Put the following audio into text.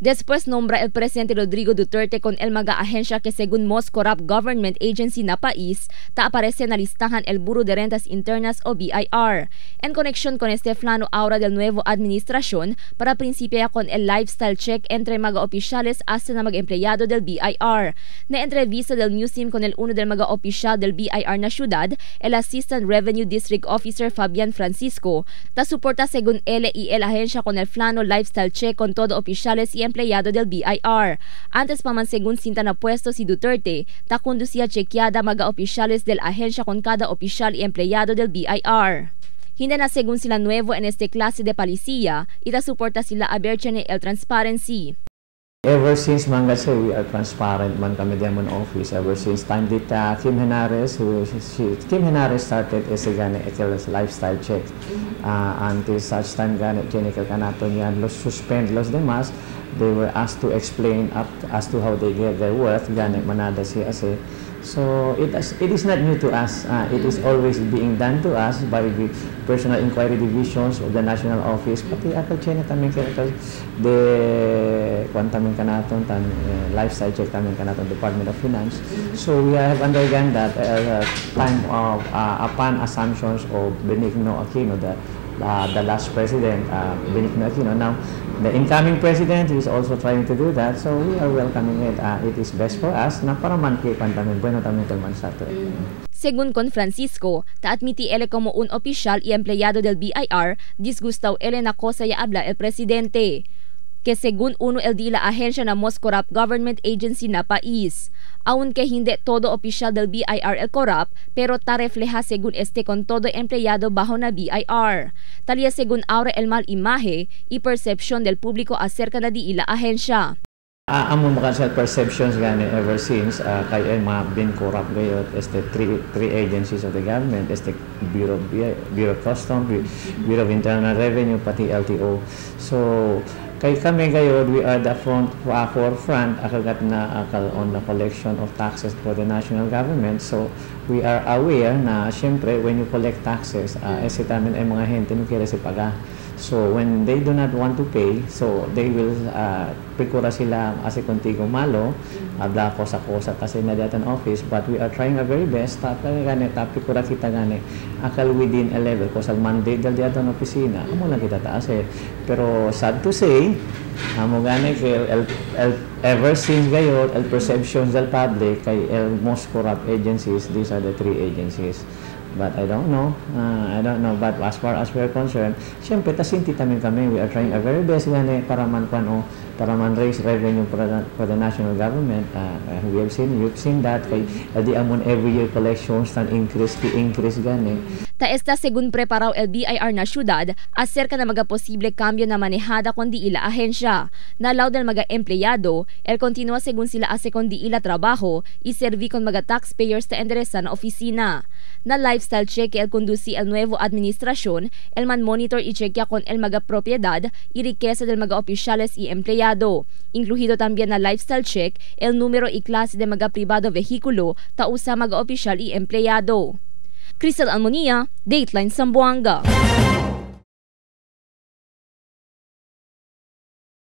Después nombra el presidente Rodrigo Duterte con el mga ahensya que según most corrupt government agency na país, ta aparece na listahan el Bureau de Rentas Internas o BIR. En conexión con este plano ahora del nuevo administración para principia con el lifestyle check entre mga opisyales hasta na mga empleyado del BIR. Na entrevista del Newsteam con el uno del mga opisyal del BIR na syudad, el Assistant Revenue District Officer Fabian Francisco, ta suporta según él y el ahensya con el plano lifestyle check con todo opisyales y empleado del BIR. Antes pa man según sinta na puesto si Duterte, ta conducía chequeada mga opisyales del ahensya con cada opisyal y empleado del BIR. Hindi na según sila nuevo en este klase de policía, ita suporta sila abertya ni el transparency. Ever since Mangasay, we are transparent man kami diamond office. Ever since time dita Kim Henares, Kim Henares started as a gani lifestyle check. Until such time gani clinical kanato niya suspend los demás, they were asked to explain up as to how they get their worth gani manada siya ase. So it is not new to us. It is always being done to us by the personal inquiry divisions of the national office. Pati akal chene tamin kaya de kwantamin kanaton tan lifestyle check tamin kanaton Department of Finance. So we have undergone that time of upon assumptions of Benigno Aquino, the last president, Benigno Aquino. Now, the incoming president is also trying to do that, so we are welcoming it. It is best for us na para man kay pantamin bueno tamin man sa to. Según con Francisco, ta admiti ele como un opisyal y empleado del BIR, disgustaw ele na cosa ya habla el presidente. Que según uno el di la ahensya na most corrupt government agency na país. Aunque hindi todo opisyal del BIR el corrupt, pero ta refleja según este con todo empleado bajo na BIR. Talia según ahora el mal imahe y percepción del público acerca na di ila ahensya. Among mga perceptions gani ever since kay mga bin corrupt gayot este three agencies of the government, este Bureau of Customs, Bureau of Internal Revenue, pati LTO. So kay kami gayod, we are the forefront akagat na on the collection of taxes for the national government. So we are aware na syempre when you collect taxes, esitamin ay mga hente nukira si paga. So when they do not want to pay, so they will pikura sila asi contigo malo, abla ko sa kasi na datan office, but we are trying our very best gani pikura kita gani akal within a level ko sa mandate dal datan opisina amo lang kita taas pero sad to say amo gani kay ever since gayod el perceptions del public kay el most corrupt agencies, these are the three agencies. But I don't know. But as far as we're concerned, syempre tasinti tamin kami. We are trying our very best gani para man raise revenue for the national government. You've seen that kay di amon every year collections tan increase gani. Ta esta según preparaw el BIR na syudad acerca na mga posible cambio na manejada kundi ila ahensya. Nalaw del mga empleyado, el continua según sila ase kundi ila trabaho y servi kon mga taxpayers ta endereza na opisina. Na lifestyle check el conduci el nuevo administrasyon, el man monitor y chequea con el mga propiedad y riqueza del mga opisyales y empleyado. Incluido también na lifestyle check el número y klase de mga pribado vehikulo ta usa mga opisyal y empleyado. Crisel Almonia, Dateline Zamboanga.